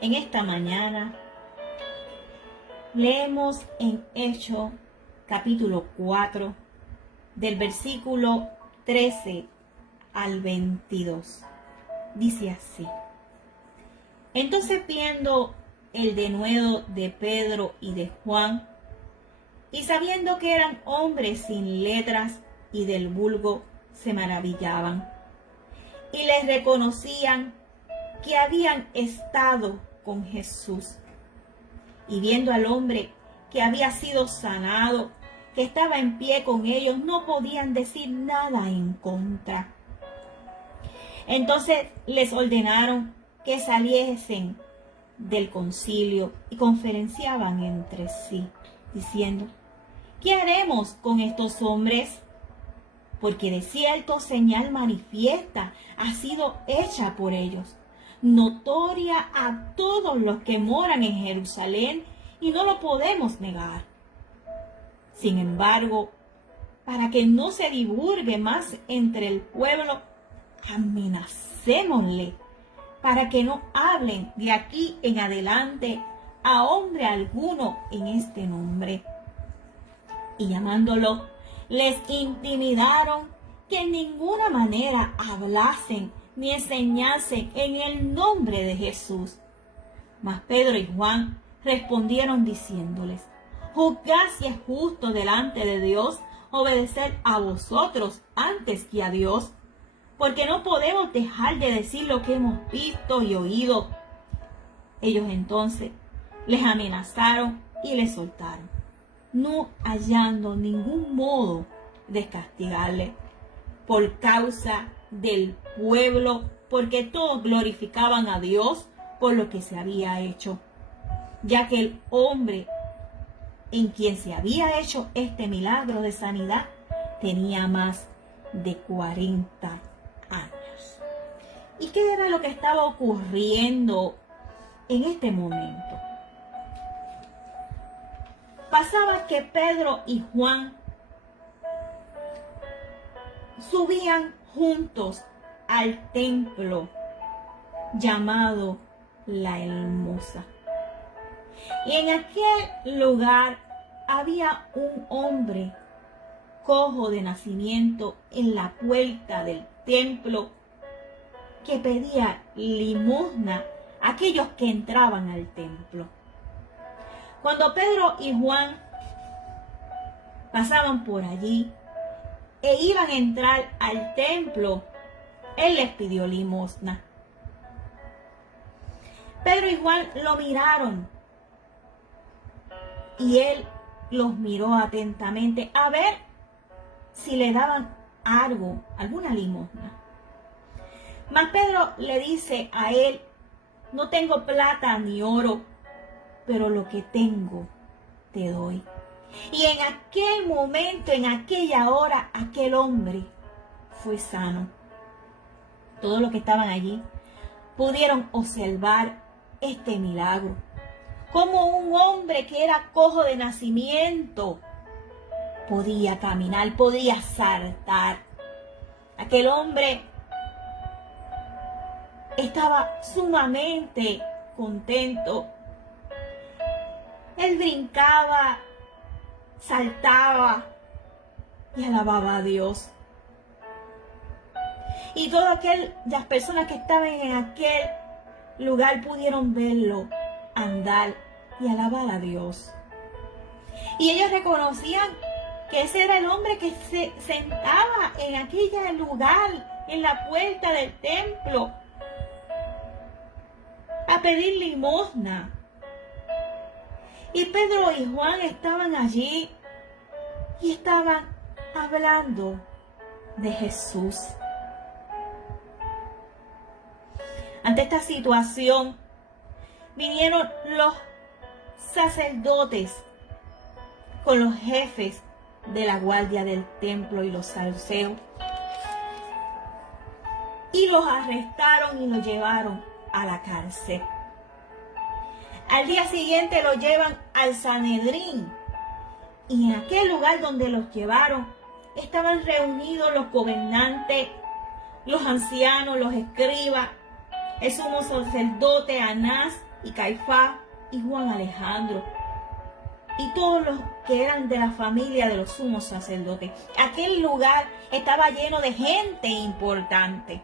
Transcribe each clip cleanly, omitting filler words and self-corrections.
En esta mañana leemos en Hechos capítulo 4 del versículo 13 al 22. Dice así: Entonces, viendo el denuedo de Pedro y de Juan, y sabiendo que eran hombres sin letras y del vulgo, se maravillaban y les reconocían que habían estado con Jesús. Y viendo al hombre que había sido sanado, que estaba en pie con ellos, no podían decir nada en contra. Entonces les ordenaron que saliesen del concilio y conferenciaban entre sí, diciendo: ¿Qué haremos con estos hombres? Porque de cierto señal manifiesta ha sido hecha por ellos, notoria a todos los que moran en Jerusalén, y no lo podemos negar. Sin embargo, para que no se divulgue más entre el pueblo, amenacémosle, para que no hablen de aquí en adelante a hombre alguno en este nombre. Y llamándolo, les intimidaron que en ninguna manera hablasen ni enseñasen en el nombre de Jesús. Mas Pedro y Juan respondieron diciéndoles: Juzgad si es justo delante de Dios obedecer a vosotros antes que a Dios, porque no podemos dejar de decir lo que hemos visto y oído. Ellos entonces les amenazaron y les soltaron, no hallando ningún modo de castigarle por causa del pueblo, porque todos glorificaban a Dios por lo que se había hecho, ya que el hombre en quien se había hecho este milagro de sanidad tenía más de 40 años. ¿Y qué era lo que estaba ocurriendo en este momento? Pasaba que Pedro y Juan subían juntos al templo llamado La Hermosa. Y en aquel lugar había un hombre cojo de nacimiento en la puerta del templo que pedía limosna a aquellos que entraban al templo. Cuando Pedro y Juan pasaban por allí e iban a entrar al templo, él les pidió limosna. Pedro y Juan lo miraron y él los miró atentamente a ver si le daban algo, alguna limosna. Mas Pedro le dice a él: No tengo plata ni oro, pero lo que tengo te doy. Y en aquel momento, en aquella hora, aquel hombre fue sano. Todos los que estaban allí pudieron observar este milagro. Como un hombre que era cojo de nacimiento podía caminar, podía saltar. Aquel hombre estaba sumamente contento. Él brincaba, saltaba y alababa a Dios. Y todas aquellas personas que estaban en aquel lugar pudieron verlo andar y alabar a Dios. Y ellos reconocían que ese era el hombre que se sentaba en aquel lugar, en la puerta del templo, a pedir limosna. Y Pedro y Juan estaban allí y estaban hablando de Jesús. Ante esta situación, vinieron los sacerdotes con los jefes de la guardia del templo y los saduceos, y los arrestaron y los llevaron a la cárcel. Al día siguiente lo llevan al Sanedrín, y en aquel lugar donde los llevaron estaban reunidos los gobernantes, los ancianos, los escribas, el sumo sacerdote Anás y Caifás y Juan Alejandro y todos los que eran de la familia de los sumos sacerdotes. Aquel lugar estaba lleno de gente importante.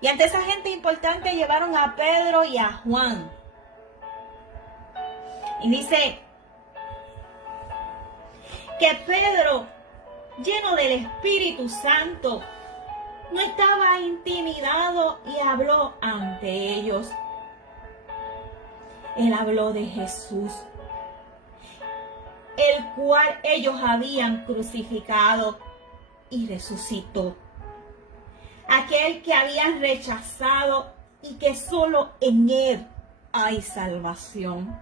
Y ante esa gente importante llevaron a Pedro y a Juan. Y dice que Pedro, lleno del Espíritu Santo, no estaba intimidado y habló ante ellos. Él habló de Jesús, el cual ellos habían crucificado y resucitó. Aquel que habían rechazado y que solo en Él hay salvación.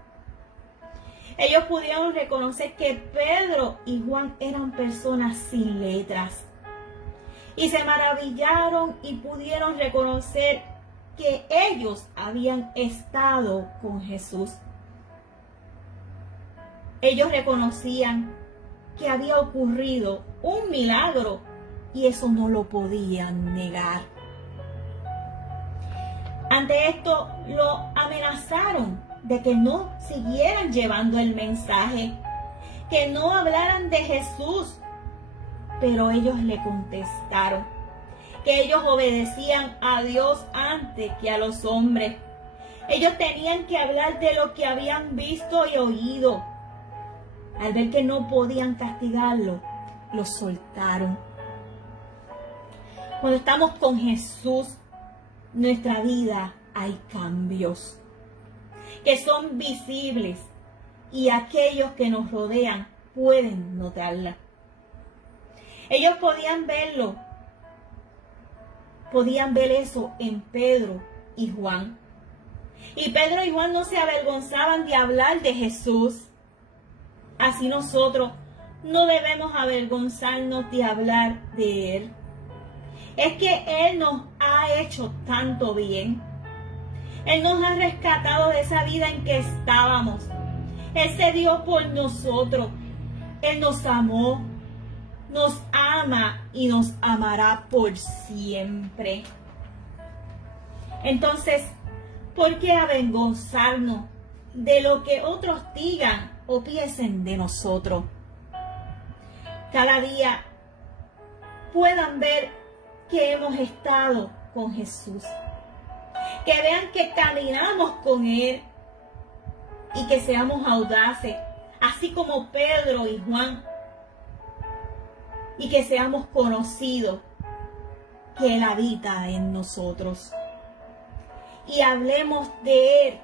Ellos pudieron reconocer que Pedro y Juan eran personas sin letras. Y se maravillaron y pudieron reconocer que ellos habían estado con Jesús. Ellos reconocían que había ocurrido un milagro y eso no lo podían negar. Ante esto lo amenazaron de que no siguieran llevando el mensaje, que no hablaran de Jesús. Pero ellos le contestaron que ellos obedecían a Dios antes que a los hombres. Ellos tenían que hablar de lo que habían visto y oído. Al ver que no podían castigarlo, lo soltaron. Cuando estamos con Jesús, nuestra vida hay cambios que son visibles y aquellos que nos rodean pueden notarla. Ellos podían verlo, podían ver eso en Pedro y Juan. Y Pedro y Juan no se avergonzaban de hablar de Jesús. Así nosotros no debemos avergonzarnos de hablar de Él. Es que Él nos ha hecho tanto bien. Él nos ha rescatado de esa vida en que estábamos. Él se dio por nosotros. Él nos amó, nos ama y nos amará por siempre. Entonces, ¿por qué avergonzarnos de lo que otros digan o piensen de nosotros? Cada día puedan ver que hemos estado con Jesús, que vean que caminamos con Él y que seamos audaces, así como Pedro y Juan, y que seamos conocidos que Él habita en nosotros y hablemos de Él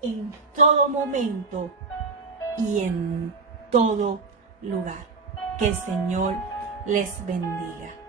en todo momento y en todo lugar. Que el Señor les bendiga.